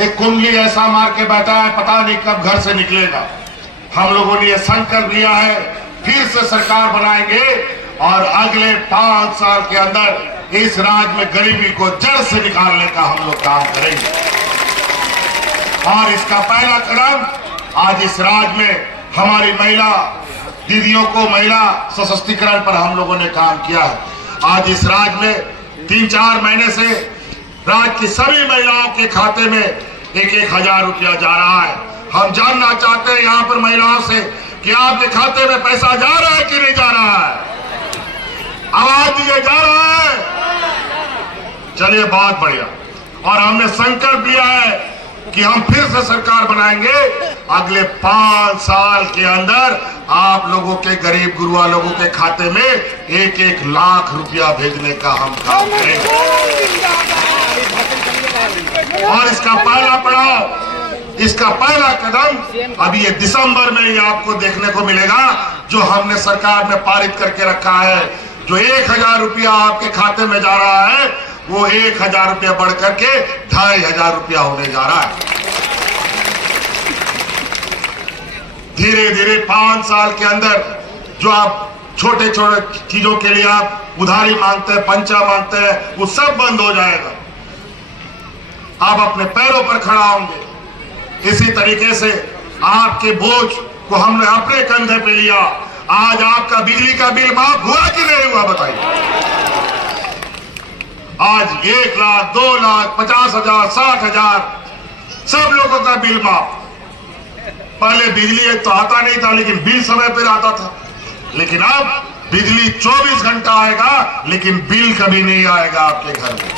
एक कुंडली ऐसा मार के बैठा है, पता नहीं कब घर से निकलेगा। हम लोगों ने यह संकल्प लिया है, फिर से सरकार बनाएंगे और अगले 5 साल के अंदर इस राज्य में गरीबी को जड़ से निकालने का हम लोग काम करेंगे। और इसका पहला कदम आज इस राज्य में हमारी महिला दीदियों को महिला सशक्तिकरण पर हम लोगों ने काम किया है। आज इस राज्य में 3-4 महीने से राज्य की सभी महिलाओं के खाते में 1-1 हजार रुपया जा रहा है। हम जानना चाहते हैं यहाँ पर महिलाओं से कि आपके खाते में पैसा जा रहा है कि नहीं जा रहा है? आवाज दीजिए, जा रहा है? चलिए, बहुत बढ़िया। और हमने संकल्प लिया है कि हम फिर से सरकार बनाएंगे, अगले 5 साल के अंदर आप लोगों के गरीब गुरुआ लोगों के खाते में 1-1 लाख रुपया भेजने का हम काम करेंगे। और इसका पहला पड़ाव, इसका पहला कदम अभी ये दिसंबर में ही आपको देखने को मिलेगा, जो हमने सरकार में पारित करके रखा है। जो 1,000 रुपया आपके खाते में जा रहा है, वो 1,000 रुपया बढ़ करके 2,500 रुपया होने जा रहा है। धीरे धीरे 5 साल के अंदर जो आप छोटे छोटे चीजों के लिए आप उधारी मांगते हैं, पंचा मांगते हैं, वो सब बंद हो जाएगा। आप अपने पैरों पर खड़ा होंगे। इसी तरीके से आपके बोझ को हमने अपने कंधे पे लिया। आज आपका बिजली का बिल माफ हुआ कि नहीं हुआ, बताइए? आज 1 लाख, 2 लाख, 50,000, 60,000 सब लोगों का बिल माफ। पहले बिजली तो आता नहीं था, लेकिन बिल समय पर आता था। लेकिन अब बिजली 24 घंटा आएगा, लेकिन बिल कभी नहीं आएगा आपके घर में।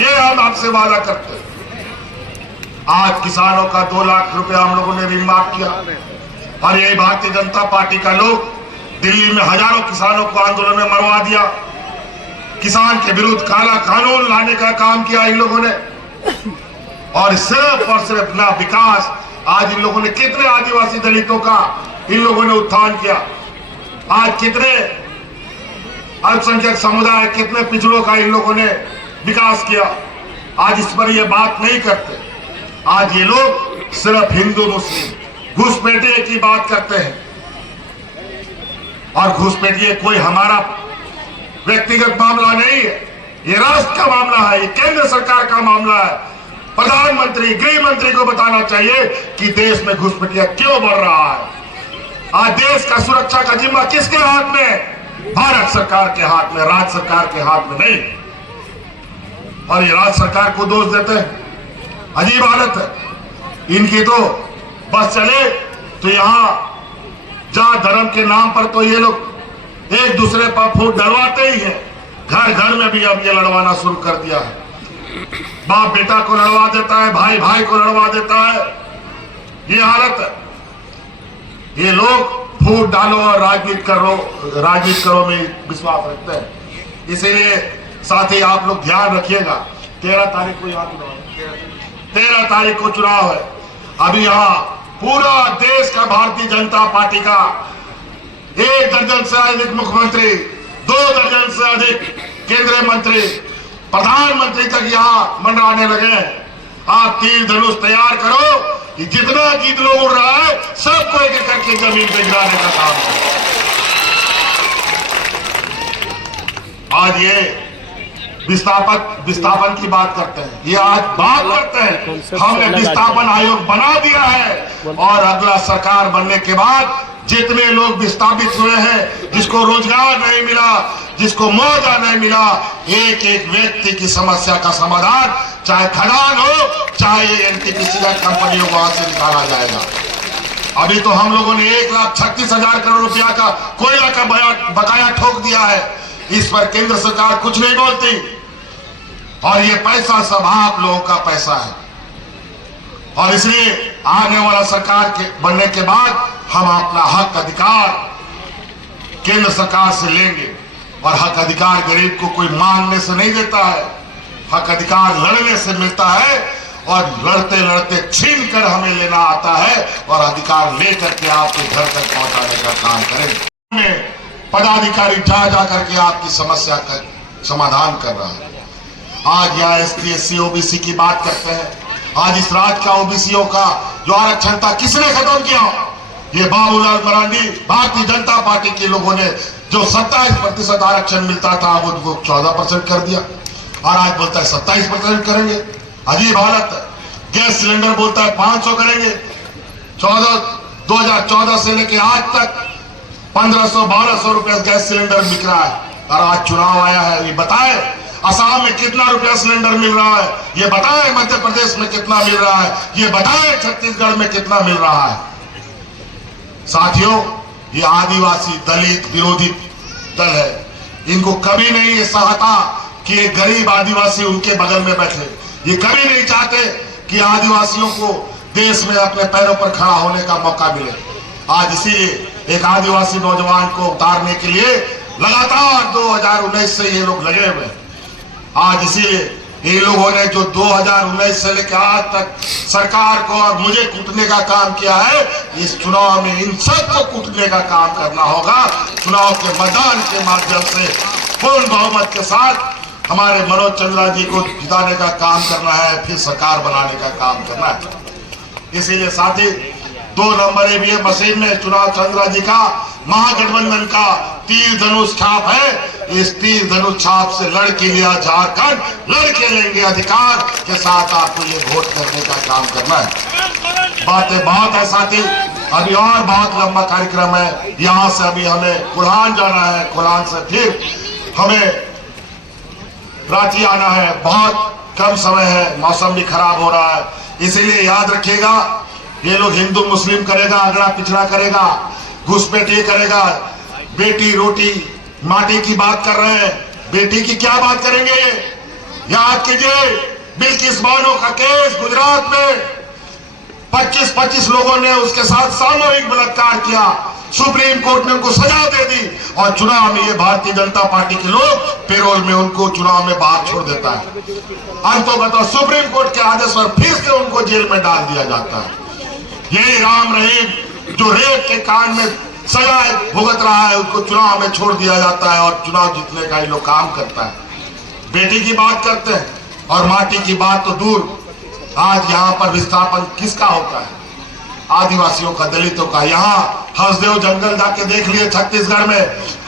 ये हम आपसे वादा करते हैं। आज किसानों का 2 लाख रुपया हम लोगों ने ऋण माफ किया। और यही भारतीय जनता पार्टी का लोग दिल्ली में हजारों किसानों को आंदोलन में मरवा दिया। किसान के विरुद्ध काला कानून लाने का काम किया इन लोगों ने। और सिर्फ अपना विकास, आज इन लोगों ने कितने आदिवासी दलितों का इन लोगों ने उत्थान किया। आज कितने अल्पसंख्यक समुदाय, कितने पिछड़ों का इन लोगों ने विकास किया। आज इस पर ये बात नहीं करते। आज ये लोग सिर्फ हिंदू मुस्लिम घुसपैठिए की बात करते हैं। और घुसपैठिए कोई हमारा व्यक्तिगत मामला नहीं है, ये राष्ट्र का मामला है, ये केंद्र सरकार का मामला है। प्रधानमंत्री, गृह मंत्री को बताना चाहिए कि देश में घुसपैठिया क्यों बढ़ रहा है। आज देश का सुरक्षा का जिम्मा किसके हाथ में? भारत सरकार के हाथ में, राज्य सरकार के हाथ में नहीं। और ये राज्य सरकार को दोष देते हैं। अजीब हालत है इनकी। तो बस चले तो यहाँ जात धर्म के नाम पर तो ये लोग एक दूसरे पर फूट डलवाते ही हैं। घर घर में भी अब ये लड़वाना शुरू कर दिया है। बाप बेटा को लड़वा देता है, भाई भाई को लड़वा देता है। ये हालत है। ये लोग फूट डालो और राजनीति करो में विश्वास रखते हैं। इसीलिए साथ ही आप लोग ध्यान रखिएगा, 13 तारीख को यहाँ चुनाव है। 13 तारीख को चुनाव है। अभी यहाँ पूरा देश का भारतीय जनता पार्टी का 1 दर्जन से अधिक मुख्यमंत्री, 2 दर्जन से अधिक केंद्रीय मंत्री, प्रधानमंत्री तक यहाँ मंडराने लगे हैं। आप तीर धनुष तैयार करो कि जितना गीत लोग उड़ रहा है, सबको एक एक करके जमीन पे गिराने का काम है। आज ये विस्थापन की बात करते हैं, ये आज बात करते हैं। हमने विस्थापन आयोग बना दिया है और अगला सरकार बनने के बाद जितने लोग विस्थापित हुए हैं, जिसको रोजगार नहीं मिला, जिसको मुआवजा नहीं मिला, एक एक व्यक्ति की समस्या का समाधान, चाहे खदान हो, चाहे एनटीपीसी कंपनियों को वहां से निकाला जाएगा। अभी तो हम लोगों ने 1,36,000 करोड़ रुपया का कोयला का बकाया ठोक दिया है। इस पर केंद्र सरकार कुछ नहीं बोलती। और ये पैसा सब आप लोगों का पैसा है। और इसलिए आने वाला सरकार के बनने के बाद हम अपना हक अधिकार केंद्र सरकार से लेंगे। और हक अधिकार गरीब को कोई मांगने से नहीं देता है, हक अधिकार लड़ने से मिलता है। और लड़ते लड़ते छीन कर हमें लेना आता है और अधिकार लेकर के आपके घर तक पहुंचाने का काम करें। पदाधिकारी जा करके आपकी समस्या का समाधान कर रहा है। आज यहाँ ST SC OBC की बात करते हैं। आज इस राज्य का ओबीसीओ का जो आरक्षण था किसने खत्म किया? ये बाबूलाल मरांडी भारतीय जनता पार्टी के लोगों ने जो 27% आरक्षण मिलता था वो 14% कर दिया और आज बोलता है 27% करेंगे। अजीब हालत है। गैस सिलेंडर बोलता है 500 करेंगे। 2014 से लेके आज तक 1500-1200 रुपया गैस सिलेंडर बिक रहा है और आज चुनाव आया है। ये बताए असम में कितना रुपया सिलेंडर मिल रहा है, ये बताए मध्य प्रदेश में कितना मिल रहा है, ये बताए छत्तीसगढ़ में कितना मिल रहा है। साथियों, ये आदिवासी दलित विरोधी दल है। इनको कभी नहीं ये सहता कि एक गरीब आदिवासी उनके बगल में बैठे। ये कभी नहीं चाहते कि आदिवासियों को देश में अपने पैरों पर खड़ा होने का मौका मिले। आज इसीलिए एक आदिवासी नौजवान को उतारने के लिए लगातार 2019 से ये लोग लगे हुए हैं। आज इसीलिए इन लोगों ने जो 2019 से लेकर आज तक सरकार को और मुझे कूटने का काम किया है, इस चुनाव में इन सबको कूटने का काम करना होगा। चुनाव के मैदान के माध्यम से पूर्ण बहुमत के साथ हमारे मनोज चंद्रा जी को जिताने का काम करना है, फिर सरकार बनाने का काम करना है। इसीलिए साथी 2 नंबर ईवीएम मशीन में चुनाव चंद्रा जी का महागठबंधन का तीर धनुष छाप है। इस तीर धनुष छाप से लड़के लिया झारखंड, लड़के लेंगे अधिकार के साथ आपको ये वोट करने का काम करना है। बातें बहुत है साथी, अभी और बहुत लंबा कार्यक्रम है। यहाँ से अभी हमें कुल्हान जाना है, कुल्हान से फिर हमें रांची आना है। बहुत कम समय है, मौसम भी खराब हो रहा है, इसीलिए याद रखिएगा ये लोग हिंदू मुस्लिम करेगा, अगड़ा पिछड़ा करेगा, घुसपैठ ये करेगा। बेटी रोटी माटी की बात कर रहे हैं, बेटी की क्या बात करेंगे? याद कीजिए बिल्किस बानो का केस गुजरात में 25 लोगों ने उसके साथ सामूहिक बलात्कार किया। सुप्रीम कोर्ट ने उनको सजा दे दी और चुनाव में ये भारतीय जनता पार्टी के लोग पेरोल में उनको चुनाव में बाहर छोड़ देता है। अंतोगत सुप्रीम कोर्ट के आदेश पर फिर से उनको जेल में डाल दिया जाता है। यही राम रहीम जो रेप के कांड में सजा भुगत रहा है, उसको चुनाव में छोड़ दिया जाता है और चुनाव जीतने का ये लोग काम करता है। बेटी की बात करते हैं और माटी की बात तो दूर। आज यहाँ पर विस्थापन किसका होता है? आदिवासियों का, दलितों का। यहाँ हंसदेव जंगल जाके देख लिए छत्तीसगढ़ में,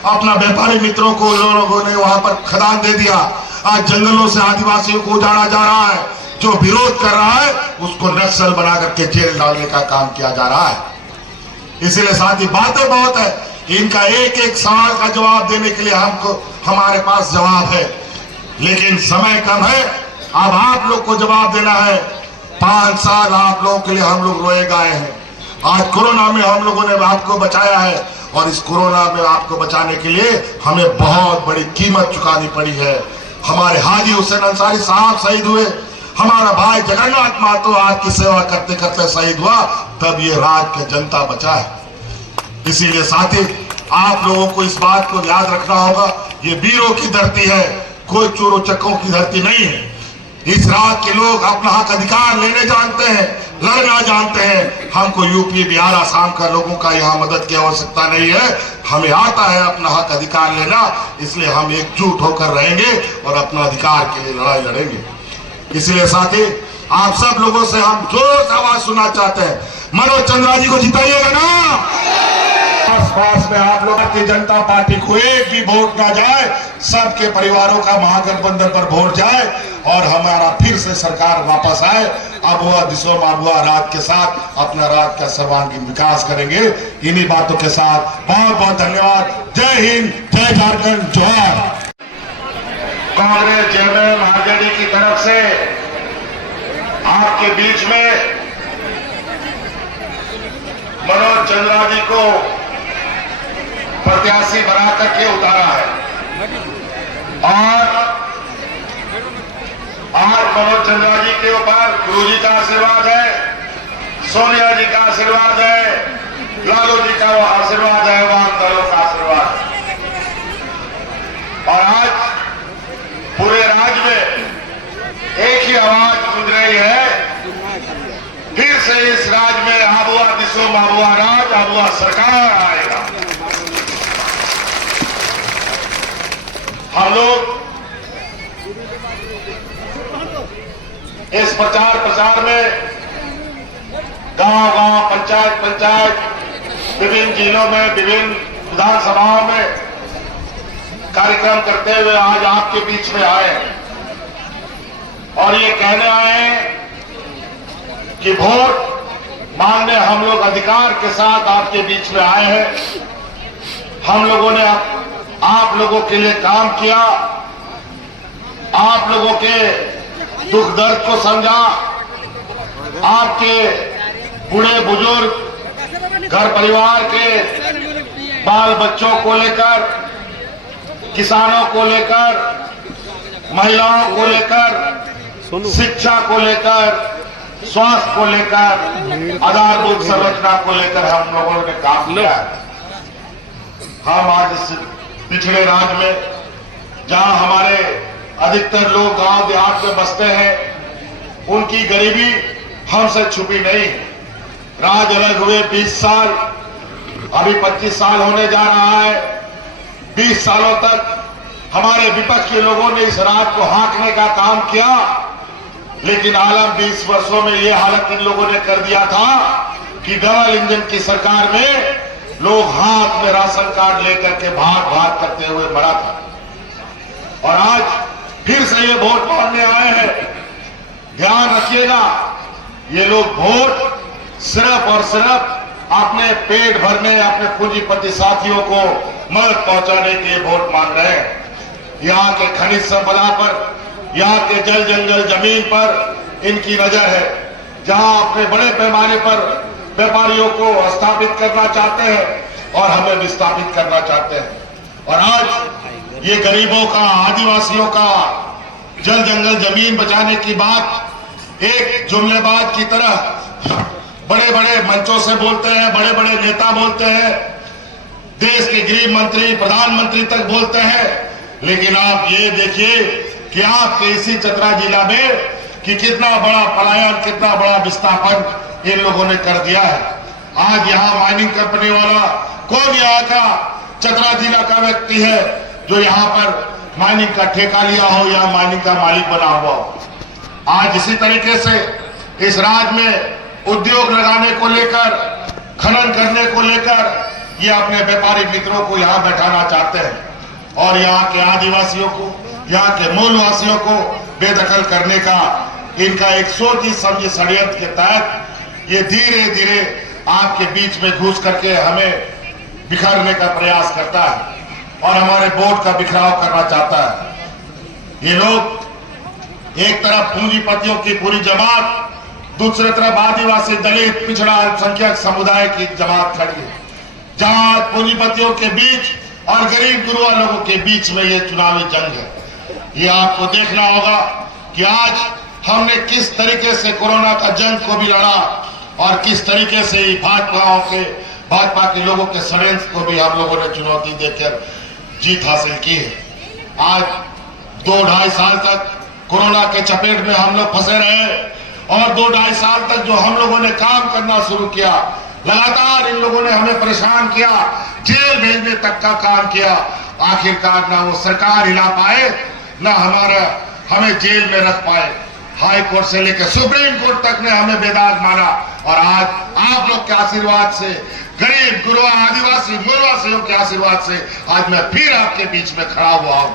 अपना व्यापारी मित्रों को लोगों ने वहां पर खदान दे दिया। आज जंगलों से आदिवासियों को उजाड़ा जा रहा है। जो विरोध कर रहा है उसको नक्सल बना करके जेल डालने का काम किया जा रहा है। इसीलिए साथी बातें बहुत है, इनका एक एक सवाल का जवाब देने के लिए हमको हमारे पास जवाब है, लेकिन समय कम है। अब आप लोग को जवाब देना है। 5 साल आप लोगों के लिए हम लोग रोए गाए हैं। आज कोरोना में हम लोगों ने आपको बचाया है और इस कोरोना में आपको बचाने के लिए हमें बहुत बड़ी कीमत चुकानी पड़ी है। हमारे हाजी हुसैन अंसारी साहब शहीद हुए, हमारा भाई जगन्नाथ महतो आज की सेवा करते करते शहीद हुआ, तब ये राज्य की जनता बचा है। इसीलिए साथी आप लोगों को इस बात को याद रखना होगा, ये वीरों की धरती है, कोई चोरों चक्कों की धरती नहीं है। इस राज्य के लोग अपना हक अधिकार लेने जानते हैं, लड़ना जानते हैं। हमको यूपी बिहार आसाम का लोगों का यहाँ मदद की आवश्यकता नहीं है। हमें आता है अपना हक अधिकार लेना, इसलिए हम एकजुट होकर रहेंगे और अपना अधिकार के लिए लड़ाई लड़ेंगे। इसलिए साथी आप सब लोगों से हम जोर से आवाज सुनना चाहते हैं, मनोज चंद्रा जी को जिताइएगा ना। आसपास में आप लोग भारतीय जनता पार्टी को एक भी वोट ना जाए, सबके परिवारों का महागठबंधन पर वोट जाए और हमारा फिर से सरकार वापस आए। अबुआ दिसोम अबुआ राज के साथ अपना राज्य का सर्वांगीण विकास करेंगे। इन्हीं बातों के साथ बहुत बहुत धन्यवाद। जय हिंद, जय झारखंड, जोहार। कांग्रेस जेएमएम आरजेडी की तरफ से आपके बीच में मनोज चंद्रा जी को प्रत्याशी बना करके उतारा है और मनोज चंद्रा जी के ऊपर गुरु जी का आशीर्वाद है, सोनिया जी का आशीर्वाद है, लालू जी का आशीर्वाद है, वाम दलों का आशीर्वाद है। और आज पूरे राज्य में एक ही आवाज गूंज रही है, फिर से इस राज्य में आबुआ दिसोम आबुआ राज, आबुआ सरकार आएगा। हम लोग इस प्रचार में गांव-गांव, पंचायत, विभिन्न जिलों में, विभिन्न विधानसभाओं में कार्यक्रम करते हुए आज आपके बीच में आए और ये कहने आए हैं कि वोट मांगने हम लोग अधिकार के साथ आपके बीच में आए हैं। हम लोगों ने आप लोगों के लिए काम किया, आप लोगों के दुख दर्द को समझा, आपके बूढ़े बुजुर्ग, घर परिवार के बाल बच्चों को लेकर, किसानों को लेकर, महिलाओं को लेकर, शिक्षा को लेकर, स्वास्थ्य को लेकर, आधारभूत संरचना को लेकर हम लोगों ने काम किया। हम आज इस पिछड़े राज्य में, जहां हमारे अधिकतर लोग गांव देहात में बसते हैं, उनकी गरीबी हमसे छुपी नहीं है। राज्य अलग हुए 20 साल, अभी 25 साल होने जा रहा है। 20 सालों तक हमारे विपक्ष के लोगों ने इस राज्य को हाँकने का काम किया, लेकिन आलम 20 वर्षों में ये हालत इन लोगों ने कर दिया था कि डबल इंजन की सरकार में लोग हाथ में राशन कार्ड लेकर के भाग करते हुए मरा था। और आज फिर से ये वोट मांगने आए हैं। ध्यान रखिएगा, ये लोग वोट सिर्फ और सिर्फ अपने पेट भरने, अपने पूंजीपति साथियों को मदद पहुंचाने के लिए वोट मांग रहे हैं। यहाँ के खनिज संपदा पर, यहाँ के जल जंगल जमीन पर इनकी नजर है, जहां अपने बड़े पैमाने पर व्यापारियों को स्थापित करना चाहते हैं और हमें विस्थापित करना चाहते हैं। और आज ये गरीबों का, आदिवासियों का जल जंगल जमीन बचाने की बात एक जुमलेबाज की तरह बड़े बड़े मंचों से बोलते हैं, बड़े बड़े नेता बोलते हैं, देश के गृह मंत्री, प्रधानमंत्री तक बोलते हैं, लेकिन आप ये देखिए कि आपके इसी चतरा जिला में कि कितना बड़ा पलायन, कितना बड़ा विस्थापन इन लोगों ने कर दिया है। आज यहाँ माइनिंग कंपनी वाला कौन यहाँ का चतरा जिला का व्यक्ति है जो यहाँ पर माइनिंग का ठेका लिया हो या माइनिंग का मालिक बना हुआ हो? आज इसी तरीके से इस राज्य में उद्योग लगाने को लेकर, खनन करने को लेकर ये अपने व्यापारी मित्रों को यहाँ बैठाना चाहते हैं और यहाँ के आदिवासियों को, यहाँ के मूलवासियों को बेदखल करने का इनका एक सोची समझी षड्यंत्र के तहत ये धीरे धीरे आपके बीच में घुस करके हमें बिखरने का प्रयास करता है और हमारे वोट का बिखराव करना चाहता है। ये लोग एक तरफ पूंजीपतियों की पूरी जमात, दूसरी तरफ आदिवासी, दलित, पिछड़ा, अल्पसंख्यक समुदाय की जमात खड़ी है, जहां पूंजीपतियों के बीच और गरीब गुरुआ लोगों के बीच में ये चुनावी जंग है। ये आपको देखना होगा कि आज हमने किस तरीके से कोरोना का जंग को भी लड़ा और किस तरीके से भाजपा के लोगों के षड्यंत्र को भी हम लोगों ने चुनौती देकर जीत हासिल की है। आज 2-2.5 साल तक कोरोना के चपेट में हम लोग फंसे रहे और 2-2.5 साल तक जो हम लोगों ने काम करना शुरू किया, लगातार इन लोगों ने हमें परेशान किया, जेल भेजने तक का काम किया। आखिरकार ना वो सरकार हिला पाए, ना हमें जेल में रख पाए। हाई कोर्ट से लेकर सुप्रीम कोर्ट तक ने हमें बेदाग माना और आज आप लोग के आशीर्वाद से, गरीब गुरुआ, आदिवासी, मूलवासियों के आशीर्वाद से आज मैं फिर आपके बीच में खड़ा हुआ हूं।